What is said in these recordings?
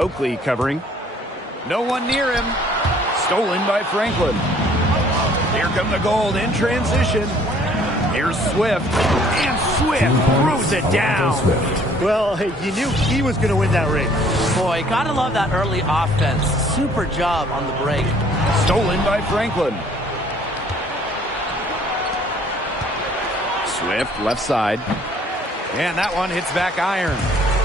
Oakley covering. No one near him. Stolen by Franklin. Here come the Gold in transition. Here's Swift. And Swift throws it down. Well, hey, you knew he was going to win that race. Boy, gotta love that early offense. Super job on the break. Stolen by Franklin. Swift, left side. And that one hits back iron.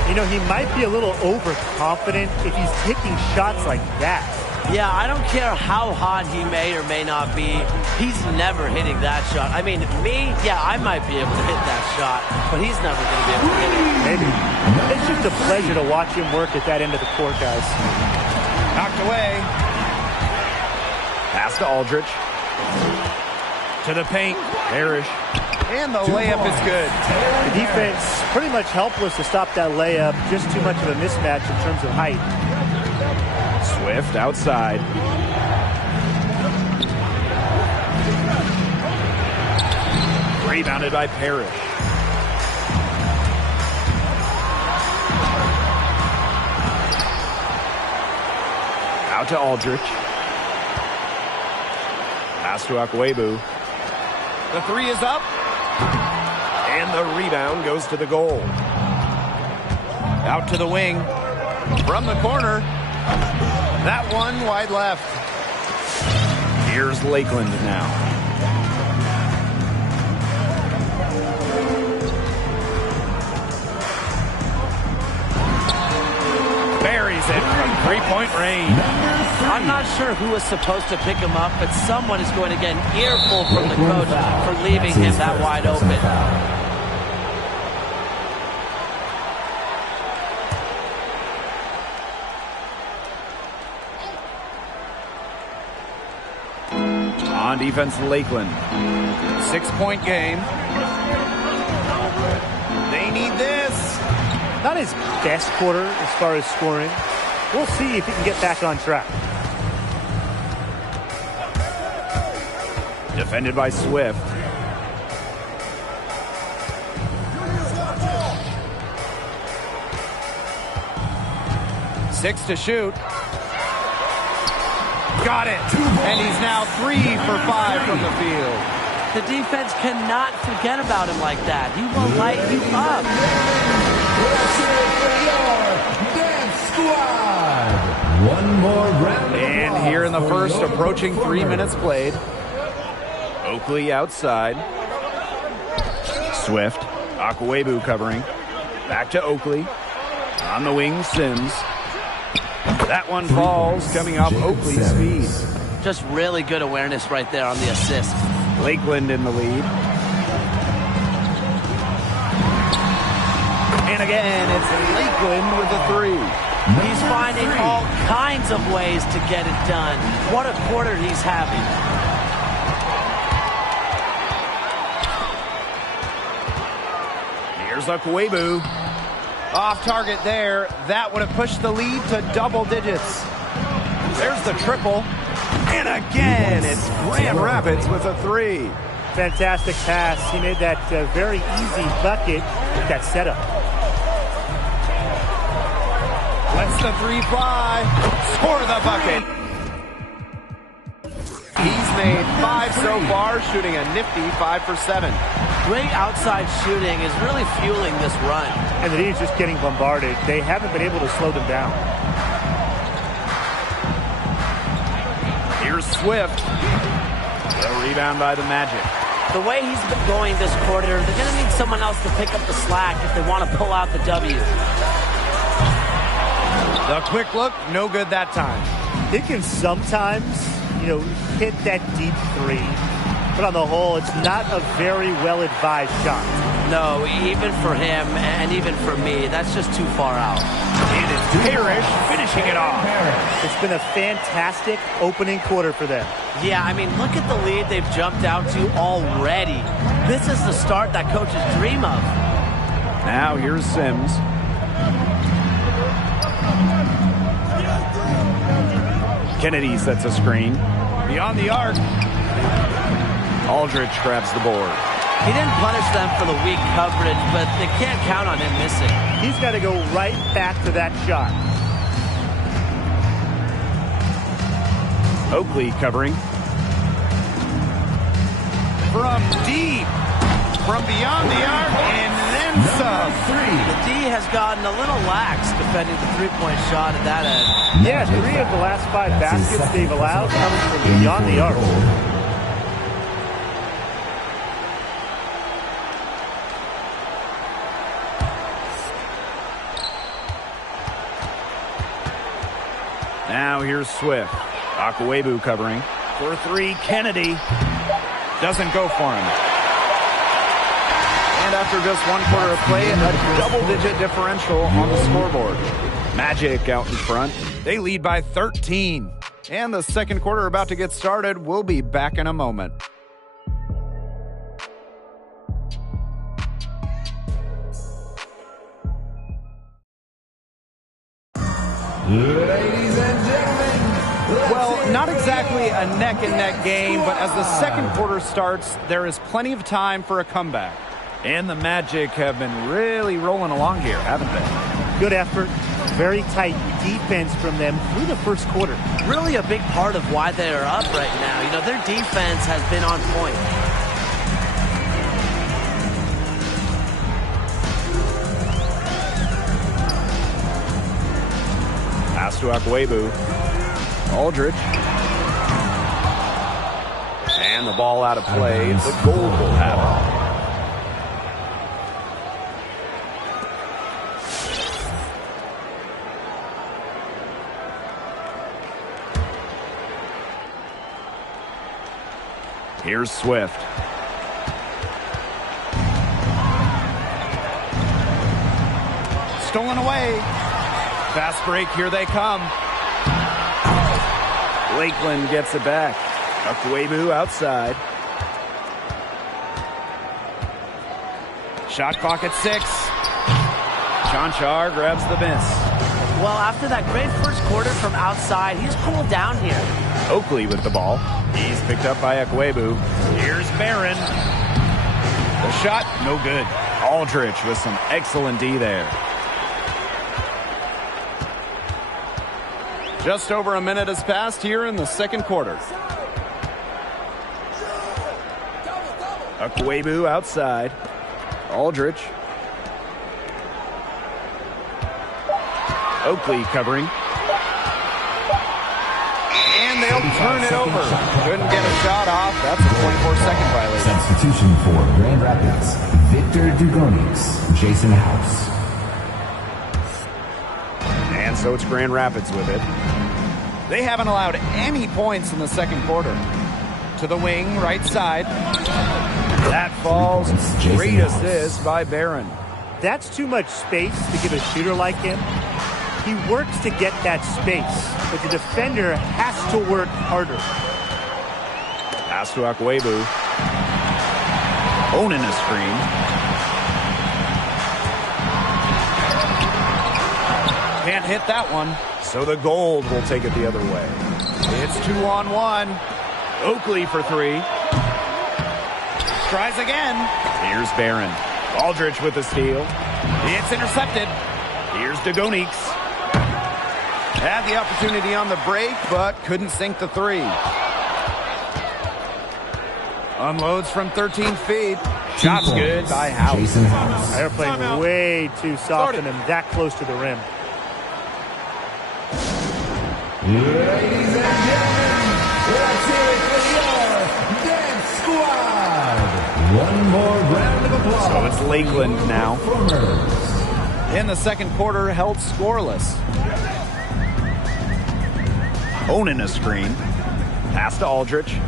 You know, he might be a little overconfident if he's taking shots like that. Yeah, I don't care how hot he may or may not be. He's never hitting that shot. I mean, me, yeah, I might be able to hit that shot, but he's never going to be able to hit it. Maybe. It's just a pleasure to watch him work at that end of the court, guys. Knocked away. Pass to Aldrich. To the paint. Parrish. And the layup is good. The defense pretty much helpless to stop that layup. Just too much of a mismatch in terms of height. Swift outside. Rebounded by Parrish. Out to Aldrich. Pass to Akwebu. The three is up. And the rebound goes to the goal. Out to the wing. From the corner. That one wide left. Here's Lakeland now. Buries it from three-point range. I'm not sure who was supposed to pick him up, but someone is going to get an earful from the coach for leaving him that wide open. On defense, Lakeland. 6-point game. They need this. Not his best quarter as far as scoring. We'll see if he can get back on track. Defended by Swift. Six to shoot. Got it. And he's now 3 for 5 from the field. The defense cannot forget about him like that. He will light you up. One more round. And here in the first, approaching 3 minutes played. Oakley outside. Swift. Akwebu covering. Back to Oakley. On the wing, Sims. That one falls, coming off Oakley's speed. Just really good awareness right there on the assist. Lakeland in the lead. And again, it's Lakeland with a three. He's finding all kinds of ways to get it done. What a quarter he's having. Here's Akwebu. Off target there. That would have pushed the lead to double digits. There's the triple. And again, it's Grand Rapids with a three. Fantastic pass. He made that very easy bucket with that setup. Lets the three fly. Score the bucket. He's made 5 so far, shooting a nifty 5 for 7. Great outside shooting is really fueling this run. And the team's just getting bombarded. They haven't been able to slow them down. Here's Swift. The rebound by the Magic. The way he's been going this quarter, they're going to need someone else to pick up the slack if they want to pull out the W. The quick look, no good that time. They can sometimes, hit that deep three. But on the whole, it's not a very well-advised shot. No, even for him and even for me, that's just too far out. And it's Parrish finishing it off. It's been a fantastic opening quarter for them. Yeah, I mean, look at the lead they've jumped out to already. This is the start that coaches dream of. Now here's Sims. Kennedy sets a screen. Beyond the arc. Aldrich grabs the board. He didn't punish them for the weak coverage, but they can't count on him missing. He's got to go right back to that shot. Oakley covering. From deep. From beyond the arc, and then some. The D has gotten a little lax defending the three-point shot at that end. Yeah, 3 of the last 5 baskets they've allowed coming from beyond the arc. Now here's Swift. Akwebu covering. For 3, Kennedy. Doesn't go for him. And after just 1 quarter of play, a double-digit differential on the scoreboard. Magic out in front. They lead by 13. And the second quarter about to get started. We'll be back in a moment. Ladies and gentlemen. Well, not exactly a neck-and-neck game, but as the second quarter starts, there is plenty of time for a comeback. And the Magic have been really rolling along here, haven't they? Good effort. Very tight defense from them through the first quarter. Really a big part of why they are up right now. You know, their defense has been on point. Pass to Akwebu. Aldridge. And the ball out of play. The Gold will have it. Here's Swift. Stolen away. Fast break, here they come. Lakeland gets it back. Akwebu outside. Shot clock at 6. Chanchar grabs the miss. Well, after that great first quarter from outside, he's cooled down here. Oakley with the ball. He's picked up by Akwebu. Here's Barron. The shot, no good. Aldridge with some excellent D there. Just over a minute has passed here in the second quarter. Akwebu outside. Aldridge. Oakley covering. And they'll turn it over. Couldn't get a shot off. That's a 24-second violation. Substitution for Grand Rapids, Victor Dugonix, Jason House. And so it's Grand Rapids with it. They haven't allowed any points in the second quarter. To the wing, right side. That falls. Great assist by Barron. That's too much space to give a shooter like him. He works to get that space, but the defender has to work harder. Pass to Akwebu. Owning a screen. Can't hit that one, so the Gold will take it the other way. It's 2-on-1. Oakley for 3. Tries again. Here's Barron. Aldridge with the steal. It's intercepted. Here's Dugonix. Had the opportunity on the break, but couldn't sink the 3. Unloads from 13 feet. Shot's good by House. Jason House. They're playing way too soft on him, that close to the rim. Ladies and gentlemen, let's hear it for your Dance Squad. One more round of applause. So it's Lakeland now. Performers. In the second quarter, held scoreless. Owning a screen. Pass to Aldridge.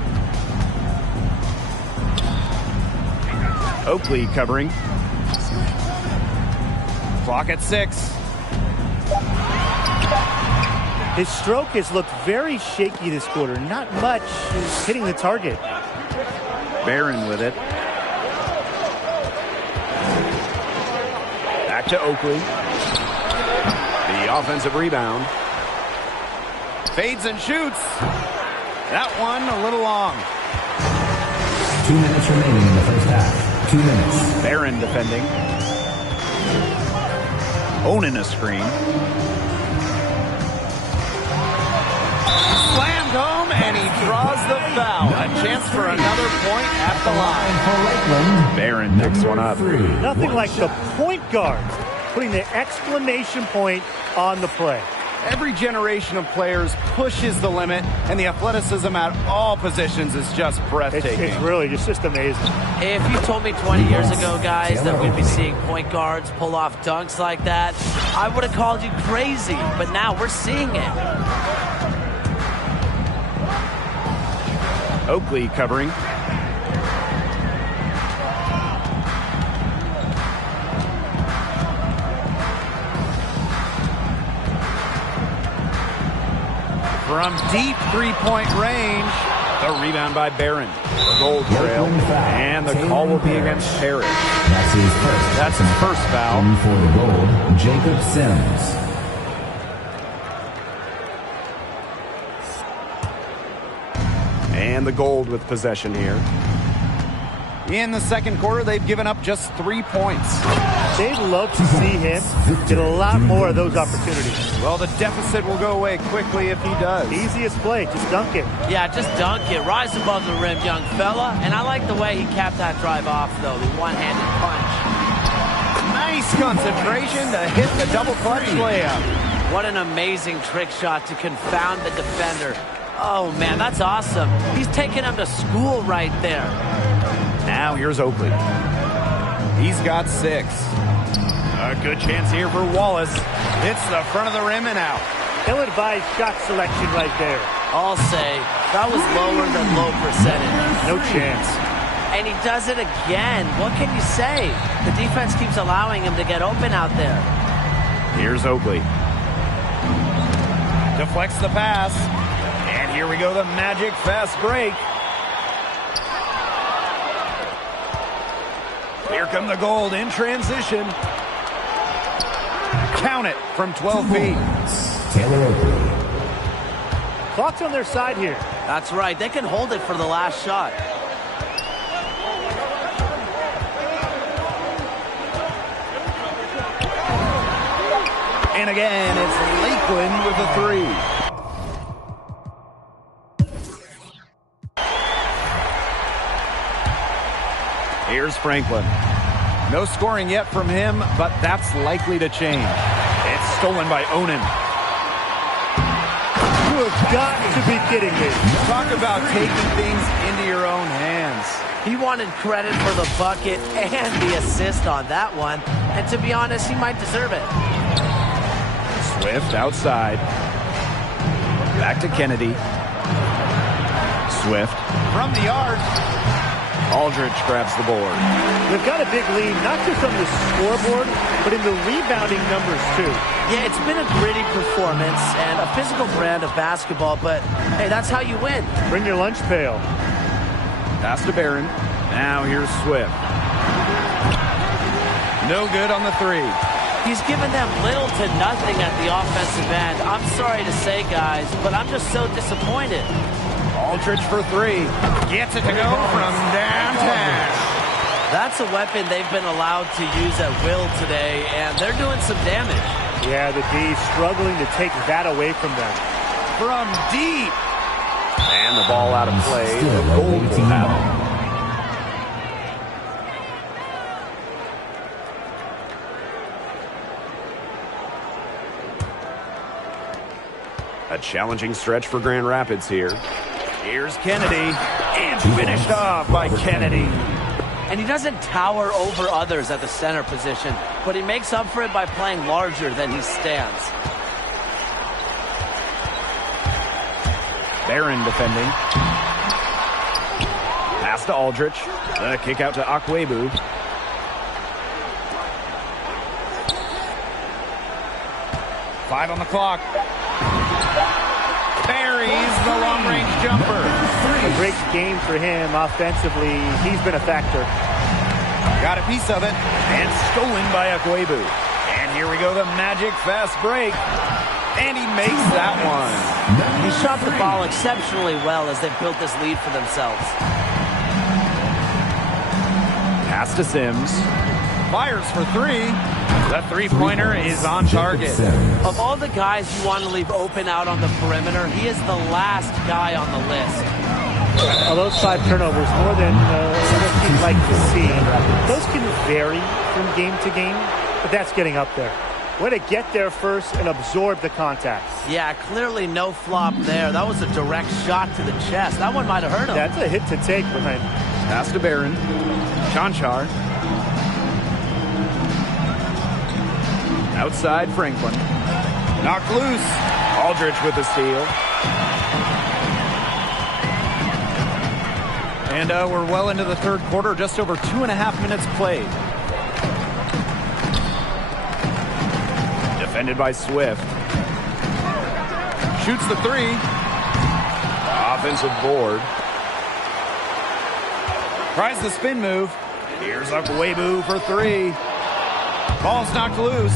Oakley covering. Clock at 6. His stroke has looked very shaky this quarter. Not much is hitting the target. Barron with it. Back to Oakley. The offensive rebound. Fades and shoots. That one a little long. 2 minutes remaining in the first half. 2 minutes. Barron defending. Owning a screen. Slammed home, And he draws the foul. A chance for another point at the line. For Lakeland, Barron picks one up. Nothing like the point guard putting the exclamation point on the play. Every generation of players pushes the limit, and the athleticism at all positions is just breathtaking. It's really just amazing. If you told me 20 years ago, guys, that we'd be seeing point guards pull off dunks like that, I would have called you crazy. But now we're seeing it. Oakley covering. From deep three-point range, the rebound by Barron. The goal trail, and the call will be against Parrish. That's his first foul. And for the gold, Jacob Sims. And the Gold with possession here. In the second quarter, they've given up just 3 points. They'd love to see him get a lot more of those opportunities. Well, the deficit will go away quickly if he does. Easiest play, just dunk it. Yeah, just dunk it. Rise above the rim, young fella. And I like the way he capped that drive off, though. The one-handed punch. Nice concentration to hit the double clutch layup. What an amazing trick shot to confound the defender. Oh, man, that's awesome. He's taking him to school right there. Now here's Oakley. He's got 6. A good chance here for Wallace. Hits the front of the rim and out. Ill-advised shot selection right there. I'll say that was lower than low percentage. No chance. And he does it again. What can you say? The defense keeps allowing him to get open out there. Here's Oakley. Deflects the pass. And here we go, the magic fast break. Here come the Gold in transition. Count it from 12 feet. Taylor Oakley. Clock's on their side here. That's right. They can hold it for the last shot. And again, it's Lakeland with a 3. Here's Franklin. No scoring yet from him, but that's likely to change. It's stolen by Onan. You have got to be kidding me. Talk about taking things into your own hands. He wanted credit for the bucket and the assist on that one. And to be honest, he might deserve it. Swift outside. Back to Kennedy. Swift from the arc. Aldridge grabs the board. They've got a big lead, not just on the scoreboard, but in the rebounding numbers, too. Yeah, it's been a gritty performance and a physical brand of basketball, but, hey, that's how you win. Bring your lunch pail. Pass to Barron. Now here's Swift. No good on the 3. He's given them little to nothing at the offensive end. I'm sorry to say, guys, but I'm just so disappointed. Aldridge for 3. Gets it to go from downtown. That's a weapon they've been allowed to use at will today, and they're doing some damage. Yeah, the D struggling to take that away from them. From deep. And the ball out of play. Still The Gold will have it. A challenging stretch for Grand Rapids here. Here's Kennedy, and finished off by Kennedy. And he doesn't tower over others at the center position, but he makes up for it by playing larger than he stands. Barron defending. Pass to Aldridge. The kick out to Akwebu. Five on the clock. Buries the long-range jumper. A great game for him offensively. He's been a factor. Got a piece of it, and stolen by Akwebu. And here we go, the magic fast break. And he makes that one. He shot the ball exceptionally well as they built this lead for themselves. Pass to Sims. Fires for 3. The three-pointer is on target. Of all the guys you want to leave open out on the perimeter, he is the last guy on the list. Well, those 5 turnovers, more than what you'd like to see. Those can vary from game to game, but that's getting up there. Way to get there first and absorb the contact. Yeah, clearly no flop there. That was a direct shot to the chest. That one might have hurt him. That's a hit to take behind. Pass to Barron. Chanchar. Outside Franklin. Knocked loose. Aldridge with the steal. And we're well into the third quarter, just over 2.5 minutes played. Defended by Swift. Shoots the three. Offensive board. Tries the spin move. Here's Akwebu for three. Ball's knocked loose.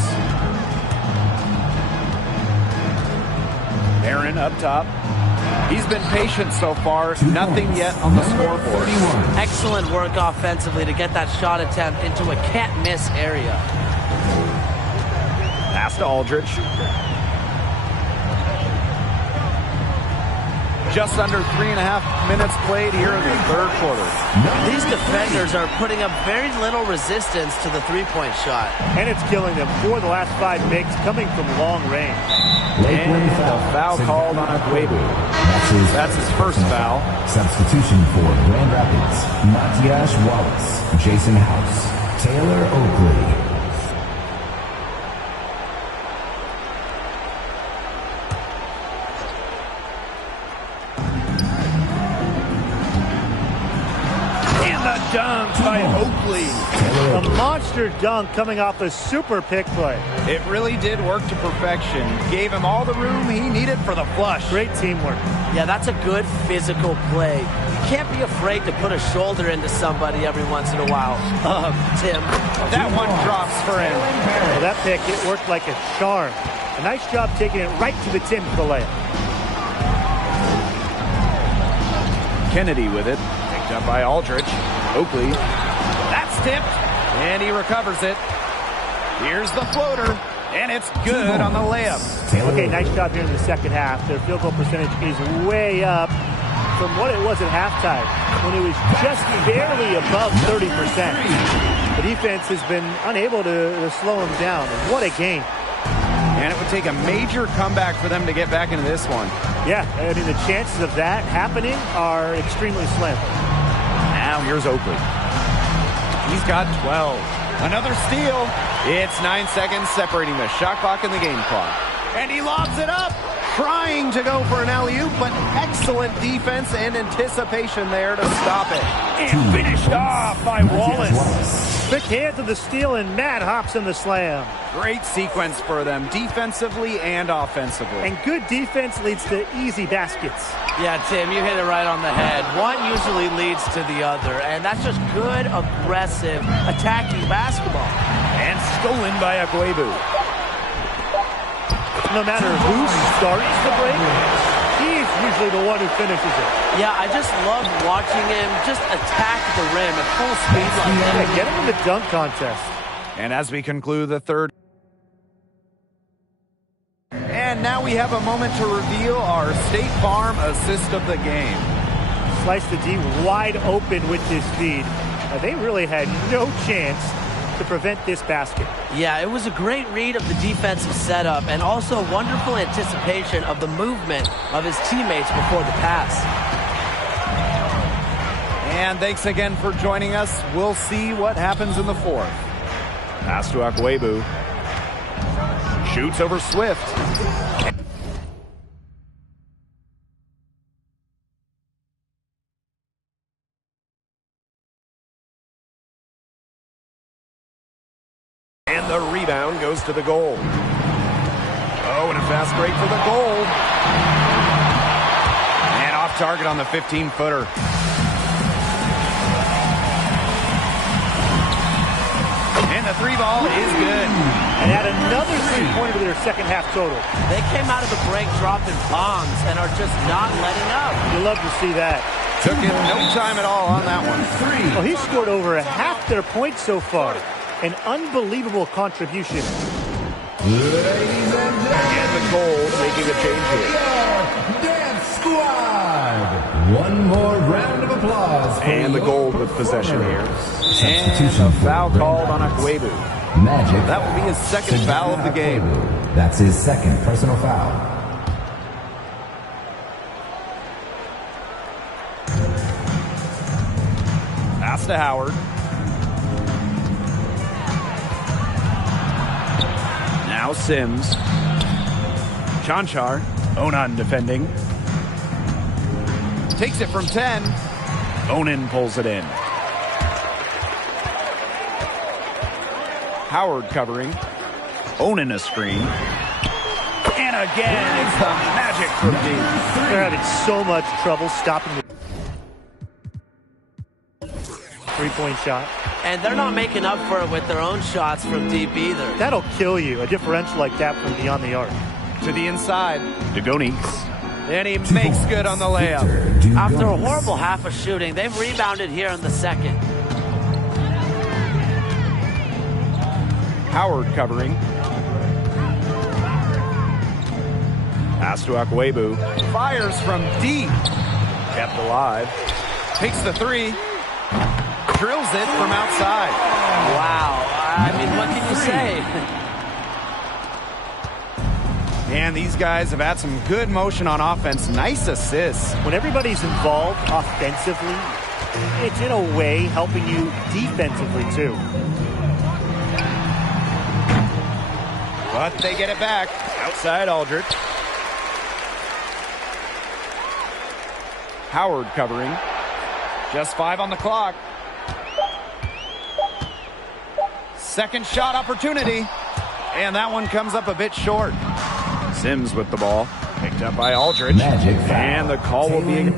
Barron up top. He's been patient so far. Nothing yet on the scoreboard. Excellent work offensively to get that shot attempt into a can't-miss area. Pass to Aldridge. Just under 3.5 minutes played here in the third quarter. These defenders are putting up very little resistance to the three-point shot. And it's killing them. 4 of the last 5 makes coming from long range. And the foul called on Akwebu. That's his first foul. Substitution for Grand Rapids, Matthias Wallace, Jason House, Taylor Oakley. Dunk by Oakley. A monster dunk coming off a super pick play. It really did work to perfection. Gave him all the room he needed for the flush. Great teamwork. Yeah, that's a good physical play. You can't be afraid to put a shoulder into somebody every once in a while. Tim. That one drops for him. Well, that pick, it worked like a charm. A nice job taking it right to the Tim for the layup. Kennedy with it. Picked up by Aldridge. Oakley. That's tipped. And he recovers it. Here's the floater. And it's good on the layup. Okay, nice job here in the second half. Their field goal percentage is way up from what it was at halftime, when it was just barely above 30%. The defense has been unable to slow them down. What a game. And it would take a major comeback for them to get back into this one. Yeah, I mean, the chances of that happening are extremely slim. Now here's Oakley. He's got 12. Another steal. It's 9 seconds separating the shot clock and the game clock. And he lobs it up, trying to go for an alley-oop, but excellent defense and anticipation there to stop it. And finished off by Wallace. Quick hands of the steal, and Matt hops in the slam. Great sequence for them, defensively and offensively. And good defense leads to easy baskets. Yeah, Tim, you hit it right on the head. One usually leads to the other, and that's just good, aggressive, attacking basketball. And stolen by Akwebu. No matter who starts the break, he's usually the one who finishes it. Yeah, I just love watching him just attack the rim at full speed like that. Yeah, get him in the dunk contest. And as we conclude the third. And now we have a moment to reveal our State Farm assist of the game. Slice the D wide open with this feed. They really had no chance to prevent this basket. Yeah, it was a great read of the defensive setup and also wonderful anticipation of the movement of his teammates before the pass. And thanks again for joining us. We'll see what happens in the fourth. Pass to Akwebu. Shoots over Swift. And the rebound goes to the goal. Oh, and a fast break for the goal. And off target on the 15-footer. And the three ball is good. And add another three-pointer to their second half total. They came out of the break dropping bombs and are just not letting up. You love to see that. Took him no time at all on that one. Well, he scored over half their points so far. An unbelievable contribution. Ladies and gentlemen, And the Gold making a change here. your Dance Squad. One more round of applause for And the your Gold with possession here. performers. And a foul called on Akwebu. Magic. That will be his second foul of the game. That's his second personal foul. Pass to Howard. Now Sims. Chanchar. Onan defending. Takes it from 10. Onan pulls it in. Howard covering. Onan a screen. And again, it's the Magic from deep. They're having so much trouble stopping the three-point shot. And they're not making up for it with their own shots from deep either. That'll kill you, a differential like that from beyond the arc. To the inside. Dugonix. And he makes good on the layup. After a horrible half of shooting, they've rebounded here in the second. Howard covering. Pass to Akwebu. Fires from deep. Kept alive. Takes the three. Drills it from outside. Wow. I mean, what can you say? And these guys have had some good motion on offense. Nice assists. When everybody's involved offensively, it's in a way helping you defensively too. But they get it back. Outside Aldridge. Howard covering. Just 5 on the clock. Second shot opportunity. And that one comes up a bit short. Sims with the ball. Picked up by Aldridge. Magic foul. And the call will be...